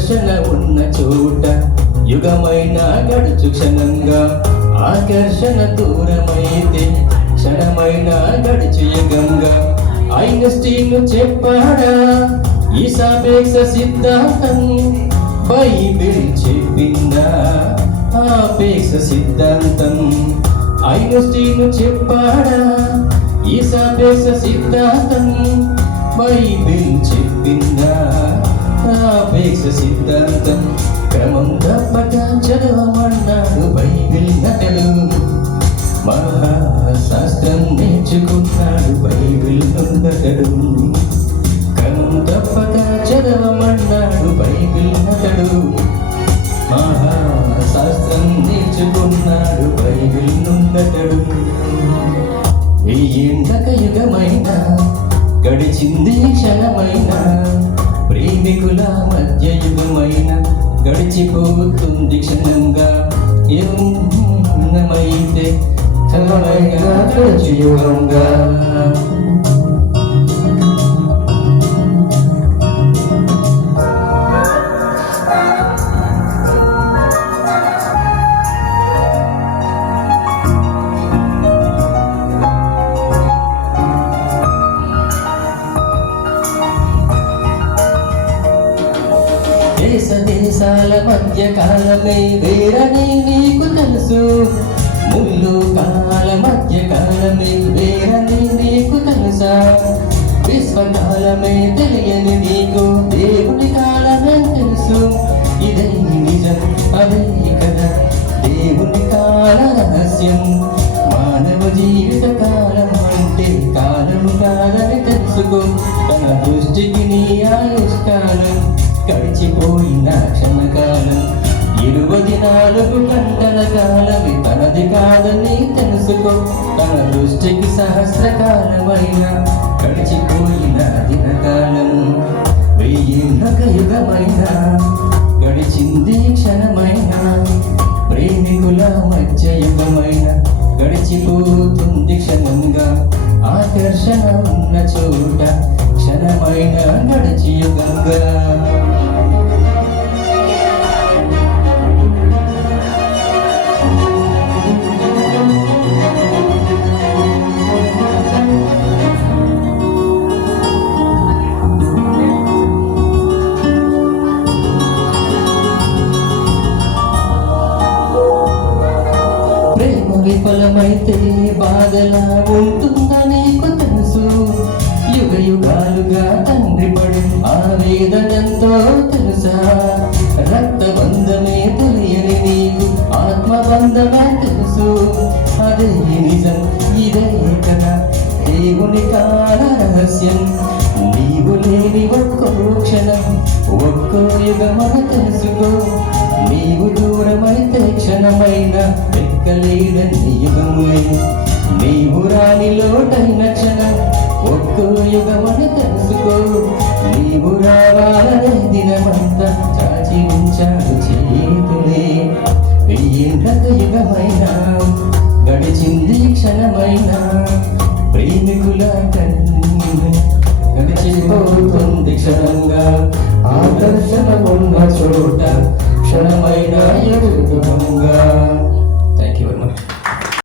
ఆకర్షణ ఉన్న చోట యుగమైన గడుచు క్షణంగా, ఆకర్షణ దూరమైతే క్షణమైన గడుచు యుగంగా. ఐన్స్టీన్ చెప్పాడా ఈ సాపేక్ష సిద్ధాంతం? బైబిల్ చెప్పిందా ఆపేక్ష సిద్ధాంతం? ఐన్స్టీన్ చెప్పాడా ఈ సాపేక్ష సిద్ధాంతం? బైబిల్ చెప్పిందా ఆపేక్ష సిద్ధాంతం? క్రమం తప్పక చదవమన్నాడు బైబిల్ నటడు, మహాశాస్త్రం నేర్చుకున్నాడు బైబిల్ నటడు. క్రమం తప్పక చదవమన్నాడు బైబిల్ నటడు, మహాశాస్త్రం నేర్చుకున్నాడు బైబిల్ నటడు. ఏందక యుగమైన గడిచింది క్షణమైన, ప్రేమికుల మధ్య యుగమైన గడిచిపోతుంది క్షణంగా. యవ్వనమైతే క్షణమైనా గడిచి యుగంగా. దేశ దేశాల మధ్య కాలమే వేరని నీకు తెలుసు, ముళ్ళు కాల మధ్య కాలమే వేరని నీకు తెలుసా? విశ్వకాలమే తెలియని నీకు దేవుని కాలమే తెలుసు. ఇదే నిజం అదే కదా దేవుని కాల రహస్యం. మానవ జీవిత కాలం అంటే కాలము కాలని తెలుసుకో. తన దృష్టికి నీ ఆయుష్కాలం గడిచిపోయిన క్షణకాలం 24 గంటల కాలమే తనది కాదని తెలుసుకో. తన దృష్టికి సహస్రకాలమైన గడిచిపోయిన దినకాలం. 1000 యుగమైన గడిచింది క్షణమైన, ప్రేమికుల మధ్య యుగమైన గడిచిపోతుంది క్షణంగా. ఆకర్షణ ఉన్న చోట క్షణమైన గడిచి యుగంగా. ప్రేమ విఫలమైతే బాధలా ఉంటుందా నీకు తెలుసు. యుగ యుగాలుగా తండ్రి పడి ఆవేదనంతో తెలుసా? రక్తబంధమే తెలియని నీకు ఆత్మబంధమే తెలుసు. అదే నిజం ఇదే కదా దేవుని కాల రహస్యం. నీవు లేని ఒక్కో క్షణం ఒక్కో యుగమన తెలుసుకో. నీవు దూరమైతే క్షణమైన లెక్కలేదని యుగములే. నీవు రాని లోటైన క్షణం ఒక్కో యుగమని తెలుసుకో. నీవు రావాలనే దినమంతా చాచి ఉంచాడు చేతులే. 1000 యుగమైన గడిచింది క్షణమైన, ప్రేమికుల